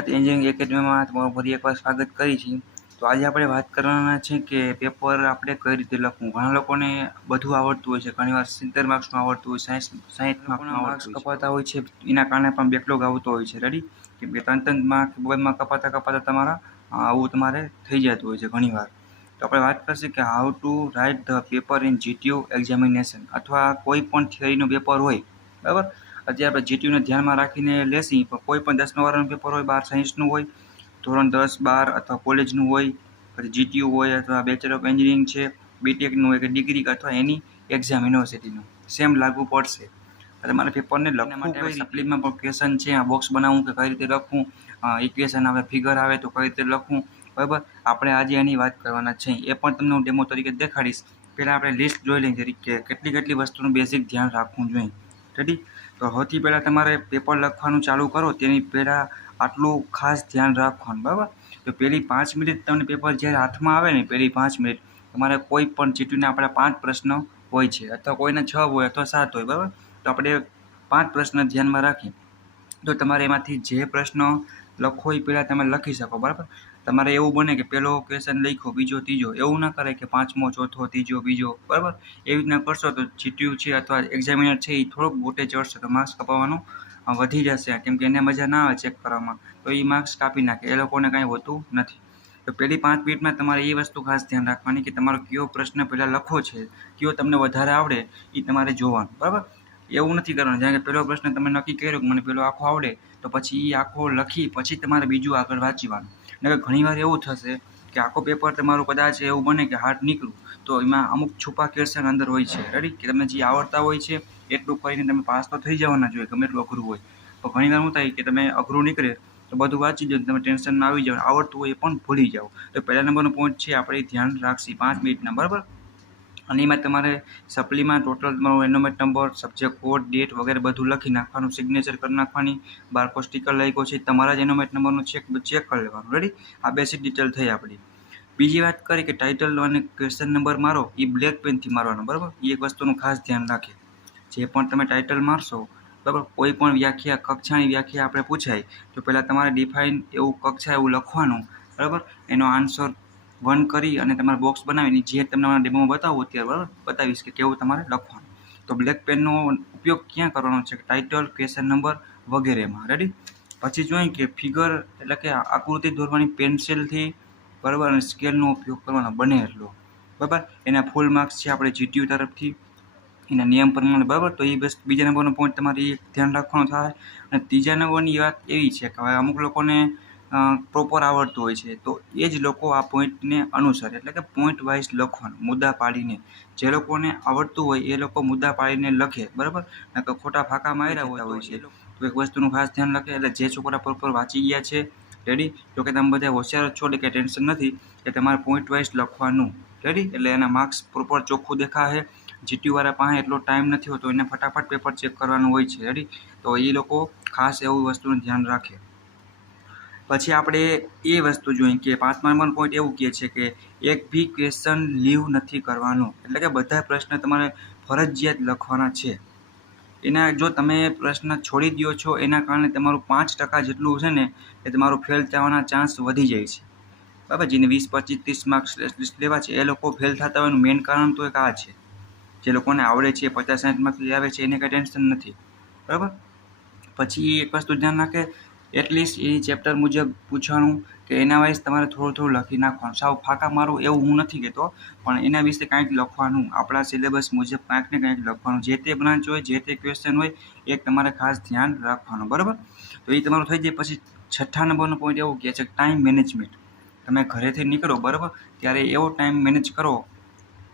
Gujarat engineering એકેડમીમાં તમારું ફરી એકવાર સ્વાગત કરી છે. તો આજે આપણે વાત કરવાના છે કે પેપર આપણે કઈ રીતે લખવું? ઘણા લોકોને બધું આવડતું હોય છે. ઘણીવાર સિત્તેર માર્ક્સનું આવડતું હોય સાયન્સ સાયન્સ માર્ક્સ કપાતા હોય છે. એના કારણે પણ બેકલોગ આવતો હોય છે. રેડી કે બે ત્રણ ત્રણ માર્ક મોબાઈલમાં કપાતા કપાતા તમારા આવું તમારે થઈ જતું હોય છે ઘણીવાર તો આપણે વાત કરશે કે how to write the paper in GTU examination અથવા કોઈ પણ થિયરીનું પેપર હોય. બરાબર? અત્યારે આપણે જીટીયુને ધ્યાનમાં રાખીને લેશી પણ કોઈ પણ દસ નંબરનું પેપર હોય બાર સાયન્સનું હોય ધોરણ દસ બાર અથવા કોલેજનું હોય પછી જીટીયુ હોય અથવા બેચલર ઓફ એન્જિનિયરિંગ છે બીટેકનું હોય કે ડિગ્રી અથવા એની એક્ઝામ યુનિવર્સિટીનું સેમ લાગુ પડશે. એટલે મારે પેપરને લખવા માટે સપ્લીમાં પણ ક્વેશ્ચન છે આ બોક્સ બનાવવું કે કઈ રીતે લખવું ઇક્વેશન આવે ફિગર આવે તો કઈ રીતે લખવું બરાબર? આપણે આજે એની વાત કરવાના છે. એ પણ તમને હું ડેમો તરીકે દેખાડીશ. પહેલાં આપણે લિસ્ટ જોઈ લઈએ કે કેટલી કેટલી વસ્તુનું બેઝિક ધ્યાન રાખવું જોઈએ. રેડી તો સૌથી પહેલાં તમારે પેપર લખવાનું ચાલુ કરો, તેની પહેલાં આટલું ખાસ ધ્યાન રાખવાનું, બરાબર? તો પહેલી પાંચ મિનિટ તમને પેપર જ્યારે હાથમાં આવે ને, પહેલી પાંચ મિનિટ તમારે કોઈ પણ ચીટીને આપણા પાંચ પ્રશ્ન હોય છે, અથવા કોઈને છ હોય, અથવા સાત હોય, બરાબર? તો આપણે પાંચ પ્રશ્ન ધ્યાનમાં રાખીએ. તો તમારે એમાંથી જે પ્રશ્ન લખો એ પહેલાં તમે લખી શકો, બરાબર? તમારે એવું બને કે પહેલો ક્વેશ્ચન લખ્યો બીજો, ત્રીજો. એવું ના કરે કે પાંચમો, ચોથો, ત્રીજો, બીજો. બરાબર? એવી રીતના કરશો તો જીટ્યુ છે અથવા એક્ઝામિનર છે એ થોડોક બોટે ચડશે તો માર્ક્સ કપાવવાનું વધી જશે. કેમ કે એને મજા ના આવે ચેક કરવામાં. તો એ માર્ક્સ કાપી નાખે. એ લોકોને કાંઈ હોતું નથી. તો પહેલી પાંચ મિનિટમાં તમારે એ વસ્તુ ખાસ ધ્યાન રાખવાની કે તમારો કયો પ્રશ્ન પહેલાં લખો છે, કયો તમને વધારે આવડે એ તમારે જોવાનું. બરાબર? એવું નથી કરવાનું. જેમ કે પહેલો પ્રશ્ન તમે નક્કી કર્યો કે મને પેલો આખો આવડે, તો પછી એ આખો લખી પછી તમારે બીજું આગળ વાંચવાનું. નકર ઘણીવાર એવું થશે કે આખો પેપર તમારું કદાચ એવું બને કે હાર્ડ નીકળું, તો એમાં અમુક છુપા ક્વેશ્ચન અંદર હોય છે. રેડી કે તમને જે આવડતા હોય છે, એટલું કરીને તમે પાસ તો થઈ જવાના જોઈએ ગમે એટલું અઘરું હોય. તો ઘણીવાર શું થાય કે તમે અઘરું નીકળે, તો બધું વાંચી દો, તમે ટેન્શનમાં આવી જાઓ, આવડતું હોય એ પણ ભૂલી જાઓ. તો પહેલા નંબરનો પોઈન્ટ છે, આપણે ધ્યાન રાખશી પાંચ મિનિટના, બરાબર? અને એમાં તમારે સપ્લીમાં ટોટલ તમારો એનોમેટ નંબર સબ્જેક્ટ કોડ ડેટ વગેરે બધું લખી નાખવાનું સિગ્નેચર કરી નાખવાની બારકો સ્ટીકર લખ્યો છે તમારા જ એનોમેટ નંબરનું ચેક ચેક કરી લેવાનું. રેડી આ બેસિક ડિટેલ થઈ આપણી. બીજી વાત કરી કે ટાઇટલ અને ક્વેશ્ચન નંબર મારો, એ બ્લેક પેનથી મારવાનો, બરાબર? એ એક વસ્તુનું ખાસ ધ્યાન રાખે. જે પણ તમે ટાઇટલ મારશો, બરાબર? કોઈ પણ વ્યાખ્યા, કક્ષાની વ્યાખ્યા આપણે પૂછાય, તો પહેલાં તમારે ડિફાઇન એવું કક્ષા એવું લખવાનું, બરાબર? એનો આન્સર વન કરી અને તમારે બોક્સ બનાવીને જે તમને મારા ડેમોમાં બતાવો અત્યારે, બરાબર? બતાવીશ કે કેવું તમારે લખવાનું. તો બ્લેક પેનનો ઉપયોગ ક્યાં કરવાનો છે? ટાઇટલ ક્વેશ્ચન નંબર વગેરેમાં. રેડી પછી જોઈએ કે ફિગર એટલે કે આકૃતિ દોરવાની પેન્સિલથી બરાબર? અને સ્કેલનો ઉપયોગ કરવાનો બને એટલો. બરાબર? એના ફૂલ માર્ક્સ છે આપણે જીટીયુ તરફથી. એના નિયમ પ્રમાણે, બરાબર? તો એ બસ બીજા નંબરનો પોઈન્ટ તમારે એ ધ્યાન રાખવાનો થાય. અને ત્રીજા નંબરની વાત એવી છે કે હવે અમુક લોકોને પ્રોપર આવડતું હોય છે. તો એ જ લોકો આ પોઈન્ટને અનુસરે. એટલે કે પોઈન્ટ વાઇઝ લખવાનું, મુદ્દા પાડીને. જે લોકોને આવડતું હોય, એ લોકો મુદ્દા પાડીને લખે. બરાબર? નકર ખોટા ફાંકા માર્યા હોય હોય છે તો એક વસ્તુનું ખાસ ધ્યાન રાખે. એટલે જે છોકરા પ્રોપર વાંચી ગયા છે રેડી તો કે તમે બધા હોશિયાર છો, એટલે કે ટેન્શન નથી કે તમારે પોઈન્ટ વાઇઝ લખવાનું. રેડી એટલે એના માર્ક્સ પ્રોપર ચોખ્ખું દેખાશે. જીટીયુવાળા પાસે એટલો ટાઈમ નથી હોતો. એને ફટાફટ પેપર ચેક કરવાનું હોય છે. રેડી તો એ લોકો ખાસ એવું વસ્તુનું ધ્યાન રાખે. પછી આપણે એ વસ્તુ જોઈએ કે પાંચમા નંબર પોઈન્ટ એવું કહે છે કે એક બી ક્વેશ્ચન લીવ નથી કરવાનું. એટલે કે બધા પ્રશ્ન તમારે ફરજિયાત લખવાના છે. એના જો તમે પ્રશ્ન છોડી દો છો, એના કારણે તમારું પાંચ ટકા જેટલું છે ને, એ તમારું ફેલ થવાના ચાન્સ વધી જાય છે. બરાબર? જેને વીસ, પચીસ, ત્રીસ માર્ક્સ લિસ્ટ લેવા છે, એ લોકો ફેલ થતા હોયનું મેઇન કારણ તો એક આ છે. જે લોકોને આવડે છે, પચાસ, સાઠ માર્ક્સ આવે છે, એને કંઈ ટેન્શન નથી. બરાબર? પછી એક વસ્તુ ધ્યાન રાખે એટલીસ્ટ એ ચેપ્ટર મુજબ પૂછવાનું કે એના વાઇઝ તમારે થોડું થોડું લખી નાખવાનું. સાવ ફાંકા મારું એવું હું નથી કહેતો પણ એના વિશે કાંઈક લખવાનું, આપણા સિલેબસ મુજબ કાંઈક ને કાંઈક લખવાનું. જે તે બ્રાન્ચ હોય, જે તે ક્વેશ્ચન હોય એ તમારે ખાસ ધ્યાન રાખવાનું, બરાબર? તો એ તમારું થઈ જાય. પછી છઠ્ઠા નંબરનો પોઈન્ટ એવું કહે છે ટાઈમ મેનેજમેન્ટ તમે ઘરેથી નીકળો, બરાબર? ત્યારે એવો ટાઈમ મેનેજ કરો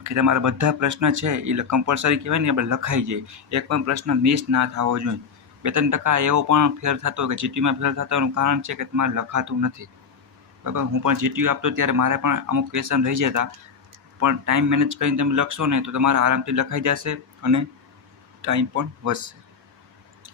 કે તમારા બધા પ્રશ્ન છે, એ કમ્પલસરી કહેવાય ને આપણે લખાઈ જાય. એક પણ પ્રશ્ન મિસ ના થવો જોઈએ. બે ટકા એવો પણ ફેર થતો કે જીટીયુમાં ફેર થતો એનું કારણ છે કે તમારે લખાતું નથી. બરાબર? હું પણ જીટીયુ આપતો ત્યારે મારે પણ અમુક ક્વેશ્ચન રહી જતા. પણ ટાઈમ મેનેજ કરીને તમે લખશો ને તો તમારે આરામથી લખાઈ જશે અને ટાઈમ પણ વધશે.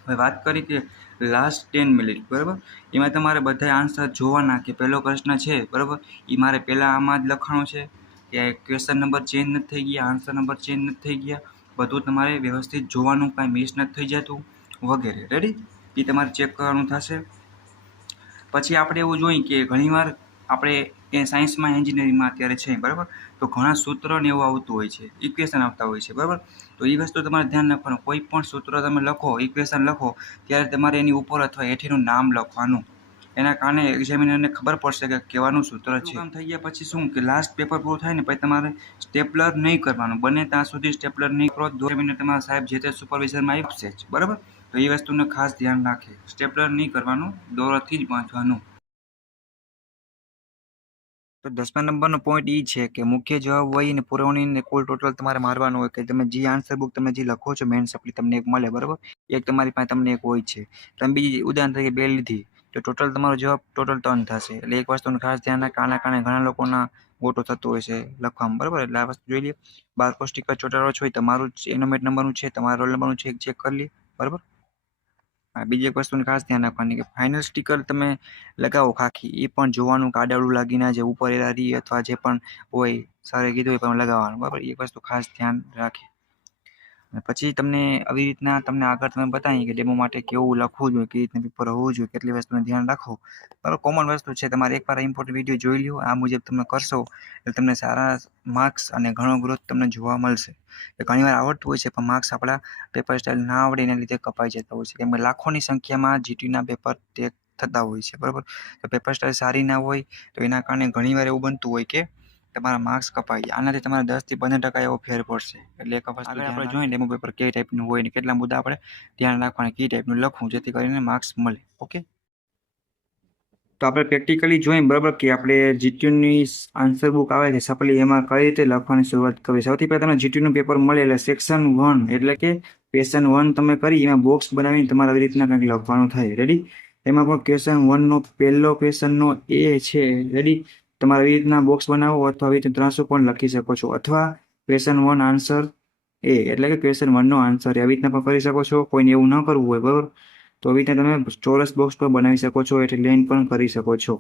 હવે વાત કરી કે લાસ્ટ ટેન મિનિટ બરાબર? એમાં તમારે બધા આન્સર જોવાના કે પહેલો પ્રશ્ન છે, બરાબર? એ મારે પહેલાં આમાં જ લખાણો છે કે ક્વેશ્ચન નંબર ચેન્જ નથી થઈ ગયા આન્સર નંબર ચેન્જ નથી થઈ ગયા. બધું તમારે વ્યવસ્થિત જોવાનું, કાંઈ મિસ નથી થઈ જતું. વગેરે. રેડી એ તમારે ચેક કરવાનું થશે. પછી આપણે એવું જોઈએ કે ઘણીવાર આપણે એ સાયન્સમાં એન્જિનિયરિંગમાં અત્યારે છે, બરાબર? તો ઘણા સૂત્ર ને એવું આવતું હોય છે ઇક્વેશન આવતા હોય છે, બરાબર? તો એ વસ્તુ તમારે ધ્યાન રાખવાનું. કોઈ પણ સૂત્ર તમે લખો ઇક્વેશન લખો, ત્યારે તમારે એની ઉપર અથવા હેઠીનું નામ લખવાનું. એના કારણે એક્ઝામિનરને ખબર પડશે કે કહેવાનું સૂત્ર છે. કામ થઈ ગયા પછી શું? કે લાસ્ટ પેપર પૂરું થાય ને પછી તમારે સ્ટેપલર નહીં કરવાનું. બને ત્યાં સુધી સ્ટેપલર નહીં કરો. મિનિટ તમારા સાહેબ જે તે સુપરવિઝરમાં આપશે જ, બરાબર? તો એ વસ્તુને ખાસ ધ્યાન રાખે. સ્ટેપલર નહીં કરવાનું, દોરાથી જ વાંચવાનું તો દસમા નંબરનો પોઈન્ટ એ છે કે મુખ્ય જવાબ હોય ને પુરવણીને કુલ ટોટલ તમારે મારવાનું હોય કે તમે જે આન્સર બુક તમે જે લખો છો મેન સપ્લી તમને એક મળે, બરાબર? એક તમારી પાસે તમને એક હોય છે. તમે બીજી ઉદાહરણ તરીકે બે લીધી, તો ટોટલ તમારો જવાબ ટોટલ ત્રણ થશે. એટલે એક વસ્તુનું ખાસ ધ્યાન રાખે, આના કારણે ઘણા લોકોના ગોટો થતો હોય છે લખવામાં, બરાબર? એટલે આ વસ્તુ જોઈ લઈએ બાર સ્ટીકર ચોટાડો છો તમારું એનોમેટ નંબરનું છે, તમારા રોલ નંબરનું છે ચેક કરી લઈએ બરાબર? બીજી એક વસ્તુને ખાસ ધ્યાન રાખવાની કે ફાઇનલ સ્ટીકર તમે લગાવો ખાખી, એ પણ જોવાનું કાડાળું લાગી લાગીને જે ઉપર એરારી અથવા જે પણ હોય સારે કીધું એ પણ લગાવવાનું. બરાબર? એ વસ્તુ ખાસ ધ્યાન રાખે. પછી તમને આવી રીતના તમને આગળ તમે બતાવીએ કે ડેમો માટે કેવું લખવું જોઈએ, કેવી રીતના પેપર હોવું જોઈએ, કેટલી વસ્તુનું ધ્યાન રાખો બરાબર કોમન વસ્તુ છે, તમારે એકવાર ઇમ્પોર્ટન્ટ વીડિયો જોઈ લ્યો, આ મુજબ તમે કરશો એટલે તમને સારા માર્ક્સ અને ઘણો ગ્રોથ તમને જોવા મળશે. એ ઘણીવાર આવડતું હોય છે, પણ માર્ક્સ આપણા પેપર સ્ટાઇલ ના આવડે એના લીધે કપાઈ જતા હોય છે. કેમ કે લાખોની સંખ્યામાં જીટીના પેપર ટેક થતા હોય છે, બરાબર? તો પેપર સ્ટાઇલ સારી ના હોય તો એના કારણે ઘણીવાર એવું બનતું હોય કે તમારા માર્ક્સ કપાઈ જાય આનાથી તમારા દસથી પંદર ટકા એવો ફેર પડશે. એટલે એક વસ્તુ આપણે જોઈએ ડેમો પેપર કઈ ટાઈપનું હોય ને કેટલા મુદ્દા આપણે ધ્યાન રાખવાના કઈ ટાઈપનું લખવું જેથી કરીને માર્ક્સ મળે. ઓકે તો આપણે પ્રેક્ટિકલી જોઈએ બરાબર કે આપણે જીટીયુની આન્સર બુક આવે છે. સપલી એમાં કઈ રીતે લખવાની શરૂઆત કરવી સૌથી પહેલાં તમને જીટીયુનું પેપર મળે એટલે સેક્શન વન એટલે કે ક્વેશ્ચન વન તમે કરી એમાં બોક્સ બનાવીને તમારે આવી રીતના કંઈક લખવાનું થાય. રેડી એમાં પણ ક્વેશ્ચન વનનો પહેલો ક્વેશ્ચનનો એ છે. રેડી તમારે આવી રીતના બોક્સ બનાવો અથવા આવી રીતે ત્રણસો પણ લખી શકો છો અથવા ક્વેશ્ચન વન આન્સર એ એટલે કે ક્વેશ્ચન વનનો આન્સર આવી રીતના પણ કરી શકો છો કોઈને એવું ન કરવું હોય બરાબર તો આવી રીતે તમે ચોરસ બોક્સ પણ બનાવી શકો છો એટલે લાઈન પણ કરી શકો છો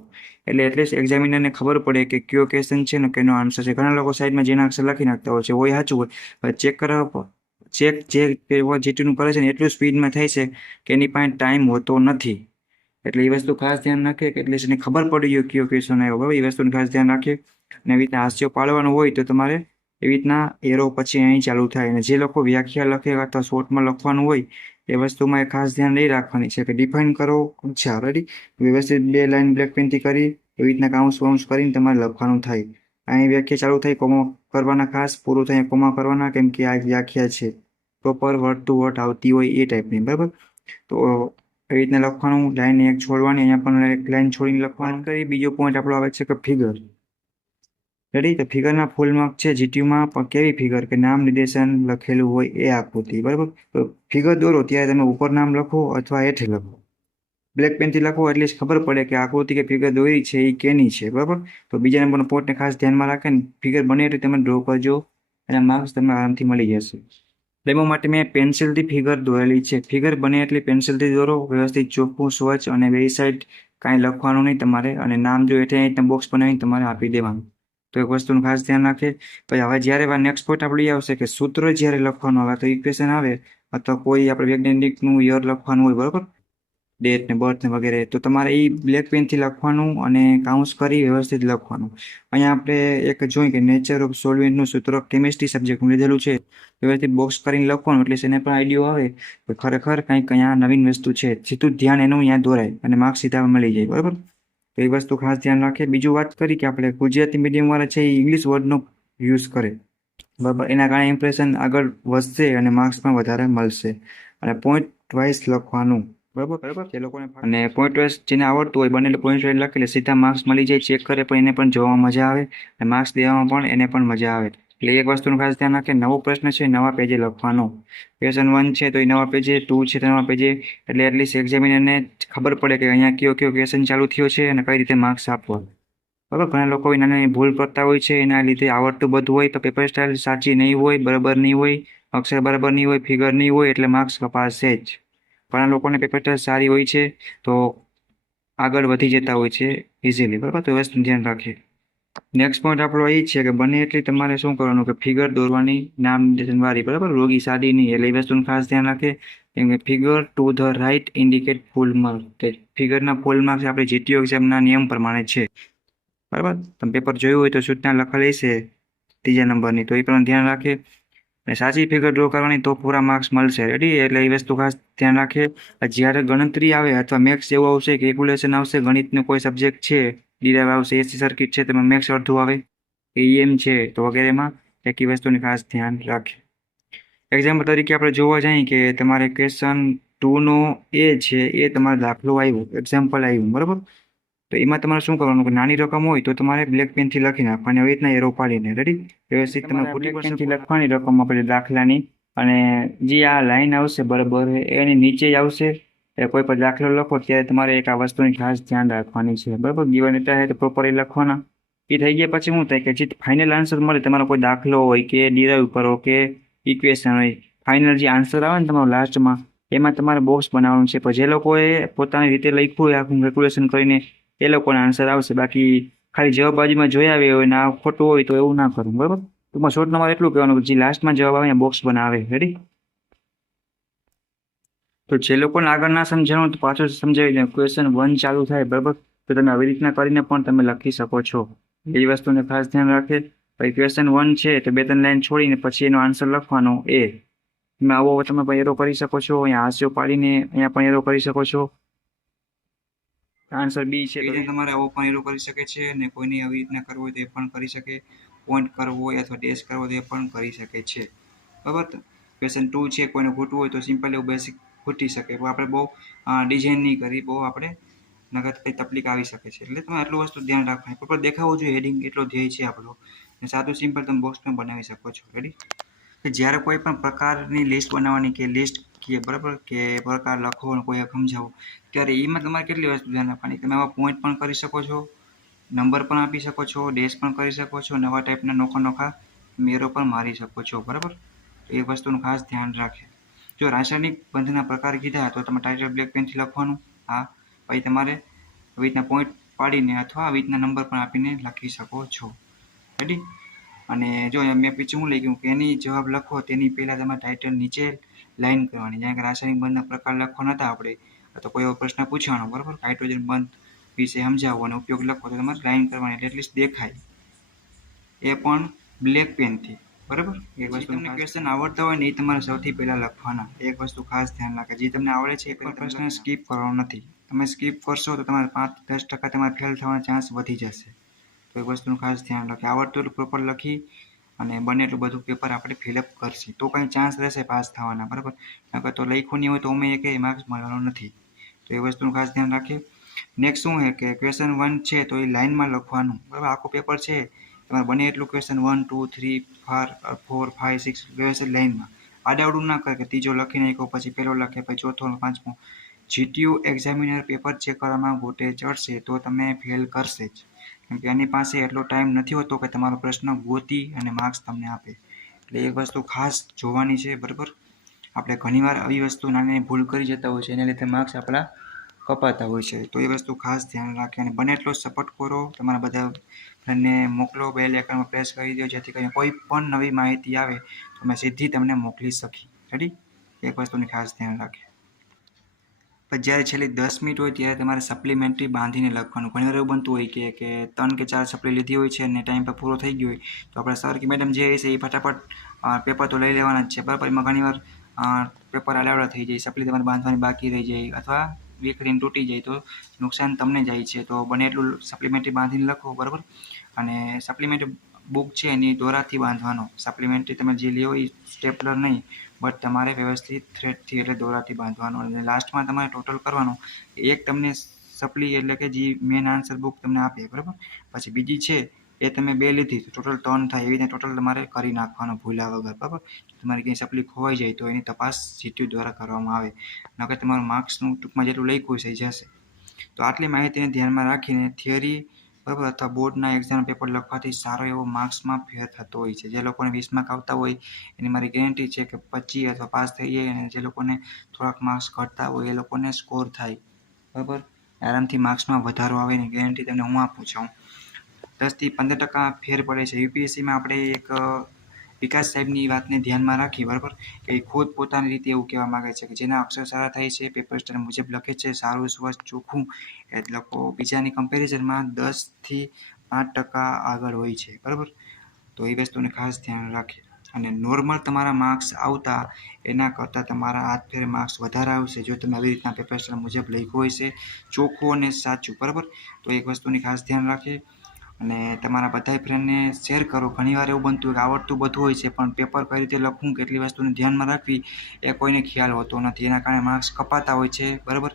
એટલે એટલીસ્ટ એક્ઝામિનરને ખબર પડે કે કયો ક્વેશ્ચન છે ને કેનો આન્સર છે ઘણા લોકો સાઈડમાં જેના અક્ષર લખી નાખતા હોય છે હોય સાચું હોય ચેક કરવા ચેક જે જેટલું કરે છે ને એટલું સ્પીડમાં થાય છે કે એની પાસે ટાઈમ હોતો નથી એટલે એ વસ્તુ ખાસ ધ્યાન રાખે કે એટલે એને ખબર પડી ગયો કયો ક્વેશ્ચન આવ્યો બરાબર? એ વસ્તુનું ખાસ ધ્યાન રાખે અને એવી રીતના હાસ્યો પાડવાનું હોય તો તમારે એવી રીતના એરો પછી અહીં ચાલુ થાય અને જે લોકો વ્યાખ્યા લખે અથવા શોર્ટમાં લખવાનું હોય, એ વસ્તુમાં એ ખાસ ધ્યાન નહીં રાખવાની. છે કે ડિફાઇન કરો છે રેડી વ્યવસ્થિત બે લાઇન બ્લેક પેનથી કરી, એવી રીતના કાઉન્સ વાઉન્સ કરીને તમારે લખવાનું થાય. અહીં વ્યાખ્યા ચાલુ થાય કોમો કરવાના ખાસ, પૂરું થાય કોમા કરવાના, કેમ કે આ વ્યાખ્યા છે. પ્રોપર વર્ડ ટુ વર્ડ આવતી હોય એ ટાઈપની બરાબર? તો એવી રીતના લખવાનું લાઈન એક છોડવાની, અહીંયા પણ એક લાઈન છોડીને લખવાનું. કરી, બીજો પોઈન્ટ આપણો આવે છે કે ફિગર રેડી તો ફિગરના ફૂલ છે જીટીયુમાં પણ કેવી ફિગર કે નામ નિર્દેશન લખેલું હોય એ આકૃતિ, બરાબર? ફિગર દોરો, ત્યારે તમે ઉપર નામ લખો અથવા હેઠે લખો. બ્લેક પેનથી લખો એટલીસ્ટ ખબર પડે કે આકૃતિ કે ફિગર દોરી છે એ કેની છે, બરાબર? તો બીજા નંબરનો પોઈન્ટને ખાસ ધ્યાનમાં રાખીને ફિગર બને એટલે તમે ડ્રો કરજો અને માર્ક્સ તમને આરામથી મળી જશે. ડેમો માટે મેં પેન્સિલથી ફિગર દોરેલી છે. ફિગર બને એટલી પેન્સિલથી દોરો, વ્યવસ્થિત ચોખ્ખું, સ્વચ્છ અને બે સાઈડ કાંઈ લખવાનું નહીં તમારે અને નામ જો એટલે બોક્સ બનાવીને તમારે આપી દેવાનું. તો એક વસ્તુનું ખાસ ધ્યાન રાખે. પછી હવે જ્યારે નેક્સ્ટ પોઈન્ટ આપણે એ આવશે કે સૂત્ર જ્યારે લખવાનું આવે, તો ઇક્વેશન આવે, અથવા કોઈ આપણે વૈજ્ઞાનિકનું યર લખવાનું હોય, બરાબર? ડેટ ને બર્થ ને વગેરે. તો તમારે એ બ્લેક પેનથી લખવાનું અને કાઉન્સ કરી વ્યવસ્થિત લખવાનું. અહીંયા આપણે એક જોઈએ કે નેચર ઓફ સોલ્વેન્ટનું સૂત્ર કેમિસ્ટ્રી સબ્જેક્ટનું લીધેલું છે. વ્યવસ્થિત બોક્સ કરીને લખવાનું એટલે એને પણ આઈડિયો આવે કે ખરેખર કંઈક અહીંયા નવીન વસ્તુ છે. સીધું ધ્યાન એનું અહીંયા દોરાય અને માર્ક્સ સીધા મળી જાય. બરાબર? તો એ વસ્તુ ખાસ ધ્યાન રાખે બીજું વાત કરી કે આપણે ગુજરાતી મીડિયમવાળા છે એ ઇંગ્લિશ વર્ડનો યુઝ કરે. બરાબર? એના કારણે ઇમ્પ્રેશન આગળ વધશે અને માર્ક્સ પણ વધારે મળશે. અને પોઈન્ટ વાઇઝ લખવાનું. બરાબર? બરાબર. એ લોકોને અને પોઈન્ટ વાઇઝ જેને આવડતું હોય બને પોઈન્ટ વાઇઝ લખેલે સીધા માર્ક્સ મળી જાય ચેક કરે પણ એને પણ જોવામાં મજા આવે અને માર્ક્સ દેવામાં પણ એને પણ મજા આવે. એટલે એક વસ્તુનું ખાસ ધ્યાન રાખે નવો પ્રશ્ન છે નવા પેજે લખવાનો. ક્વેશ્ચન વન છે તો એ નવા પેજે ટુ છે તો નવા પેજે એટલે એટલીસ્ટ એક્ઝામિનરને ખબર પડે કે અહીંયા કયો કયો ક્વેશ્ચન ચાલુ થયો છે અને કઈ રીતે માર્ક્સ આપવા. બરાબર? ઘણા લોકો નાની ભૂલ કરતા હોય છે એના લીધે આવડતું બધું હોય તો પેપર સ્ટાઇલ સાચી નહીં હોય બરાબર નહીં હોય અક્ષર બરાબર નહીં હોય ફિગર નહીં હોય એટલે માર્ક્સ કપાશે જ. ઘણા લોકોને પેપર ટેસ્ટ સારી હોય છે, તો આગળ વધી જતા હોય છે ઇઝીલી બરાબર? તો વસ્તુ ધ્યાન રાખીએ. નેક્સ્ટ પોઈન્ટ આપણો એ છે કે બને એટલી તમારે શું કરવાનું કે ફિગર દોરવાની નામ વાળી બરાબર? રોગી, સાદી નહીં, એટલે એ વસ્તુનું ખાસ ધ્યાન રાખે કેમ કે figure to the right indicate full mark ફિગરના full marks આપણે જીટીઓ એક્ઝામના નિયમ પ્રમાણે છે. બરાબર? તમે પેપર જોયું હોય તો સૂચના લખેલી છે, ત્રીજા નંબરની. તો એ પણ ધ્યાન રાખે અને સાચી ફિગર ડ્રો કરવાની તો પૂરા માર્ક્સ મળશે. રેડી એટલે એ વસ્તુ ખાસ ધ્યાન રાખે. જ્યારે ગણતરી આવે અથવા મેક્સ એવું આવશે કેલ્ક્યુલેશન આવશે, ગણિતનો કોઈ સબ્જેક્ટ છે ડીરાવ આવશે એસી સર્કિટ છે, તેમાં મેક્સ અડધું આવે. એમ છે, તો વગેરેમાં એક વસ્તુની ખાસ ધ્યાન રાખે. એક્ઝામ્પલ તરીકે આપણે જોવા જઈએ કે તમારે ક્વેશ્ચન ટુનો એ છે, એ તમારે દાખલો આવ્યો. એક્ઝામ્પલ આવ્યું, બરાબર? તો એમાં તમારે શું કરવાનું? કે નાની રકમ હોય તો તમારે બ્લેક પેનથી લખી નાખવાની. આવી રીતના એરો પાડીને. રેડી વ્યવસ્થિત તમારે બ્લેક પેનથી લખવાની રકમ આપણે દાખલાની. અને જે આ લાઈન આવશે બરાબર એની નીચે જ આવશે. એ કોઈ પણ દાખલો લખો ત્યારે તમારે એક આ વસ્તુની ખાસ ધ્યાન રાખવાની છે. બરાબર? ગીવન એટલા હોય તો પ્રોપરલી લખવાના. એ થઈ ગયા પછી શું થાય કે જે ફાઇનલ આન્સર મળે તમારો કોઈ દાખલો હોય કે ડિરાઈવ કરો કે ઇક્વેશન હોય ફાઇનલ જે આન્સર આવે ને તમારો લાસ્ટમાં એમાં તમારે બોક્સ બનાવવાનું છે. પણ જે લોકોએ પોતાની રીતે લખ્યું હોય આખું કેલ્ક્યુલેશન કરીને એ લોકોના આન્સર આવશે. બાકી ખાલી જવાબ બાજુમાં જોઈ આવે હોય ને આ ખોટું હોય તો એવું ના કરવું બરાબર? ટૂંકમાં શોર્ટ નંબર એટલું કહેવાનું જે લાસ્ટમાં જવાબ આવે બોક્સ બનાવે. રેડી તો જે લોકોને આગળ ના સમજાણું તો પાછું સમજાવી દે. ક્વેશ્ચન વન ચાલુ થાય, બરાબર? તો તમે આવી રીતના કરીને પણ તમે લખી શકો છો. એ વસ્તુને ખાસ ધ્યાન રાખે. પછી ક્વેશ્ચન વન છે તો બે ત્રણ લાઈન છોડીને પછી એનો આન્સર લખવાનો એ. તમે આવો, તમે પણ એરો કરી શકો છો, અહીંયા હાસ્યો પાડીને અહીંયા પણ એરો કરી શકો છો. આન્સર બી છે એ તમારે આવો પણ એરો કરી શકે છે અને કોઈને આવી રીતના કરવો હોય તો એ પણ કરી શકે. પોઈન્ટ કરવો હોય અથવા ડેશ કરવો તો એ પણ કરી શકે છે. બરાબર? ક્વેશ્ચન ટુ છે કોઈને ખૂટવું હોય તો સિમ્પલ એવું બેસિક ખૂટી શકે. પણ આપણે બહુ ડિઝાઇન નહીં કરી બહુ આપણે નગર કંઈ તકલીફ આવી શકે છે. એટલે તમે આટલું વસ્તુ ધ્યાન રાખવાની. પ્રોપર દેખાવું જોઈએ હેડિંગ એટલો ધ્યેય છે આપણો. અને સાદું સિમ્પલ તમે બોક્સ પણ બનાવી શકો છો. રેડી કે જ્યારે કોઈ પણ પ્રકારની લિસ્ટ બનાવવાની કે લિસ્ટ કે બરાબર કે પ્રકાર લખો અને કોઈ સમજાવો ત્યારે એમાં તમારે કેટલી વસ્તુ ધ્યાન આપવાની તમે આવા પોઈન્ટ પણ કરી શકો છો નંબર પણ આપી શકો છો ડેશ પણ કરી શકો છો, નવા ટાઈપના નોખા નોખા મેરો પણ મારી શકો છો, બરાબર? એ વસ્તુનું ખાસ ધ્યાન રાખે. જો રાસાયણિક બંધના પ્રકાર કીધા તો તમે ટાઇટલ બ્લેક પેનથી લખવાનું. હા, પછી તમારે આવી રીતના પોઈન્ટ પાડીને અથવા આવી રીતના નંબર પણ આપીને લખી શકો છો. રેડી અને જો મેં પીછું હું લઈ ગયું કે એની જવાબ લખો, તેની પહેલાં તમારે ટાઇટલ નીચે લાઈન કરવાની. જ્યાં રાસાયણિક બંધના પ્રકાર લખવાના હતા આપણે. તો કોઈ એવો પ્રશ્ન પૂછવાનો બરાબર? હાઇડ્રોજન બંધ વિશે સમજાવવો અને ઉપયોગ લખવો તો તમારે લાઈન કરવાની એટલે એટલીસ્ટ દેખાય. એ પણ બ્લેક પેનથી બરાબર? એક વસ્તુ તમને ક્વેશ્ચન આવડતા હોય ને એ તમારે સૌથી પહેલાં લખવાના. એક વસ્તુ ખાસ ધ્યાન રાખે જે તમને આવડે છે એ પણ પ્રશ્ન સ્કીપ કરવાનો નથી. તમે સ્કીપ કરશો તો તમારે પાંચ દસ ટકા તમારે ફેલ થવાના ચાન્સ વધી જશે. તો એ વસ્તુનું ખાસ ધ્યાન રાખે. આવડતું એટલું પ્રોપર લખી અને બને એટલું બધું પેપર આપણે ફિલઅપ કરશે. તો કંઈ ચાન્સ રહેશે પાસ થવાના, બરાબર? નકર તો લખ્યું નહીં હોય તો અમે એક માર્ક્સ મળવાનો નથી. તો એ વસ્તુનું ખાસ ધ્યાન રાખીએ. નેક્સ્ટ શું છે કે ક્વેશ્ચન વન છે તો એ લાઇનમાં લખવાનું. બરાબર? આખું પેપર છે. તમારે બને એટલું question one two three four four five six વ્યવસ્થિત લાઇનમાં. આડાવડું ના કરે કે ત્રીજો લખી નાખ્યો, પછી પહેલો લખે પછી ચોથો, પાંચમો. જીટીયુ એક્ઝામિનર પેપર ચેક કરવામાં ગોટે ચડશે તો તમે ફેલ કરશે જ. કેમ કે એની પાસે એટલો ટાઈમ નથી હોતો કે તમારો પ્રશ્ન ગોતી અને માર્ક્સ તમને આપે. એટલે એ વસ્તુ ખાસ જોવાની છે, બરાબર? આપણે ઘણીવાર આવી વસ્તુ નાની ભૂલ કરી જતા હોય છે, એને લીધે માર્ક્સ આપણા કપાતા હોય છે. તો એ વસ્તુ ખાસ ધ્યાન રાખે અને બને એટલો સપોર્ટ કરો, તમારા બધા ફ્રેન્ડને મોકલો બેલ આઇકનમાં પ્રેસ કરી દો, જેથી કરીને કોઈ પણ નવી માહિતી આવે, તો અમે સીધી તમને મોકલી શકી રેડી એક વસ્તુની ખાસ ધ્યાન રાખે. પછી જ્યારે છેલ્લી દસ મિનિટ હોય ત્યારે તમારે સપ્લિમેન્ટરી બાંધીને લખવાનું. ઘણીવાર એવું બનતું હોય કે કે ત્રણ કે ચાર સપ્લી લીધી હોય છે અને ટાઈમ પર પૂરો થઈ ગયો હોય, તો આપણે સર કે મેડમ જે છે એ ફટાફટ પેપર તો લઈ લેવાના જ છે. બરાબર? એમાં ઘણીવાર પેપર આડાવડા થઈ જાય સપ્લી તમારે બાંધવાની બાકી રહી જાય અથવા વીખરીને તૂટી જાય તો નુકસાન તમને જાય છે. તો બને એટલું સપ્લિમેન્ટરી બાંધીને લખો, બરાબર? અને સપ્લિમેન્ટરી બુક છે એની દોરાથી બાંધવાનો. સપ્લિમેન્ટરી તમે જે લ્યો એ સ્ટેપલર નહીં બટ તમારે વ્યવસ્થિત થ્રેડથી એટલે દોરાથી બાંધવાનું અને લાસ્ટમાં તમારે ટોટલ કરવાનું. એક તમને સપ્લી એટલે કે જે મેન આન્સર બુક તમને આપે બરાબર? પછી બીજી છે, એ તમે બે લીધી, તો ટોટલ ત્રણ થાય એવી રીતે ટોટલ તમારે કરી નાખવાનું ભૂલ્યા વગર, બરાબર? તમારી કંઈ સપ્લી ખોવાઈ જાય તો એની તપાસ જીટીયુ દ્વારા કરવામાં આવે. નકર તમારું માર્ક્સનું ટૂંકમાં જેટલું લખ્યું છે જશે તો આટલી માહિતીને ધ્યાનમાં રાખીને થિયરી બરાબર? અથવા બોર્ડના એક્ઝામ પેપર લખવાથી સારો એવો માર્ક્સમાં ફેર થતો હોય છે. જે લોકોને વીસ માર્ક આવતા હોય, એની મારી ગેરંટી છે કે પચીસ અથવા પાસ થઈ જાય અને જે લોકોને થોડાક માર્ક્સ ઘટતા હોય, એ લોકોને સ્કોર થાય. બરાબર? આરામથી માર્ક્સમાં વધારો આવે એની ગેરંટી તમને હું આપું છું. દસથી પંદર ટકા ફેર પડે છે. યુપીએસસીમાં આપણે એક વિકાસ સાહેબની વાતને ધ્યાનમાં રાખી, બરાબર? એ ખુદ પોતાની રીતે એવું કહેવા માગે છે કે જેના અક્ષર સારા થાય છે પેપર સ્ટાર મુજબ લખે છે, સારું, સ્વચ્છ, ચોખ્ખું. એ લોકો બીજાની કમ્પેરિઝનમાં દસથી પાંચ ટકા આગળ હોય છે, બરાબર? તો એ વસ્તુને ખાસ ધ્યાન રાખે અને નોર્મલ તમારા માર્ક્સ આવતા, એના કરતાં તમારા હાથ ફેરે માર્ક્સ વધારે આવશે, જો તમે આવી રીતના પેપર મુજબ લખ્યું હોય છે, ચોખ્ખું અને સાચું, બરાબર? તો એક વસ્તુની ખાસ ધ્યાન રાખે અને તમારા બધા ફ્રેન્ડને શેર કરો. ઘણીવાર એવું બનતું કે આવડતું બધું હોય છે, પણ પેપર કઈ રીતે લખવું, કેટલી વસ્તુને ધ્યાનમાં રાખવી, એ કોઈને ખ્યાલ હોતો નથી. એના કારણે માર્ક્સ કપાતા હોય છે, બરાબર?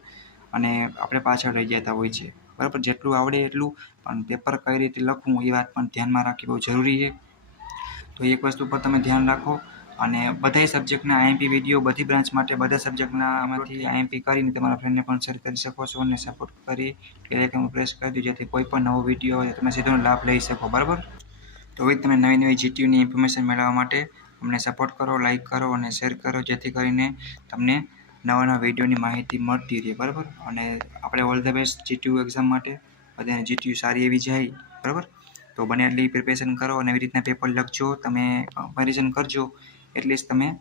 અને આપણે પાછળ રહી જતા હોય છે, બરાબર? જેટલું આવડે એટલું, પણ પેપર કઈ રીતે લખવું, એ વાત પણ ધ્યાનમાં રાખવી બહુ જરૂરી છે. તો એક વસ્તુ પર તમે ધ્યાન રાખો. અને બધાય સબ્જેક્ટના આઈએમપી વીડિયો બધી બ્રાન્ચ માટે બધા સબ્જેક્ટના આમાંથી આઈએમપી કરીને તમારા ફ્રેન્ડને પણ શેર કરી શકો છો અને સપોર્ટ કરી કે આઇકન પ્રેસ કરી દો, જેથી કોઈ પણ નવો વીડિયો હોય તમે સીધો લાભ લઈ શકો, બરાબર? તો હવે તમે નવી નવી જીટીયુની ઇન્ફોર્મેશન મેળવવા માટે અમને સપોર્ટ કરો લાઇક કરો અને શેર કરો, જેથી કરીને તમને નવા નવા વિડીયોની માહિતી મળતી રહે, બરાબર? અને આપણે all the best GTU exam માટે બધાને જીટીયુ સારી એવી જાય, બરાબર? તો બને એટલી પ્રિપેરેશન કરો અને એવી રીતના પેપર લખજો, તમે કમ્પેરિઝન કરજો એટલીસ્ટ તમે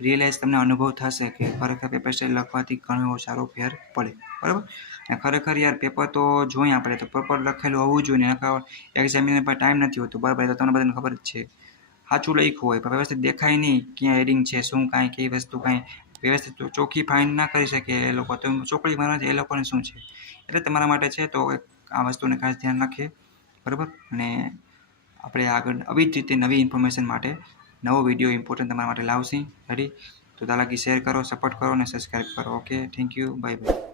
રિયલાઇઝ તમને અનુભવ થશે કે ખરેખર પેપર સ્ટાઇલ લખવાથી ઘણો એવો સારો ફેર પડે. બરાબર? અને ખરેખર યાર પેપર તો જોઈએ આપણે, તો પ્રોપર લખેલું હોવું જોઈએ નકર એક્ઝામિનર પર ટાઈમ નથી હોતો. બરાબર? તો તમને બધાને ખબર જ છે. સાચું લખ્યું હોય, પણ વ્યવસ્થિત દેખાય નહીં ક્યાં એડિંગ છે, શું કાંઈ, કઈ વસ્તુ કાંઈ. વ્યવસ્થિત ચોખ્ખી ફાઇન ના કરી શકે એ લોકો, તો ચોકડી મારવા છે એ લોકોને શું છે? એટલે તમારા માટે છે, તો આ વસ્તુને ખાસ ધ્યાન રાખીએ. બરાબર? અને આપણે આગળ આવી જ રીતે નવી ઇન્ફોર્મેશન માટે નવો વીડિયો ઇમ્પોર્ટન્ટ તમારા માટે લાવશે. રેડી તો તાલાકી શેર કરો સપોર્ટ કરો અને સબસ્ક્રાઈબ કરો. Okay thank you bye bye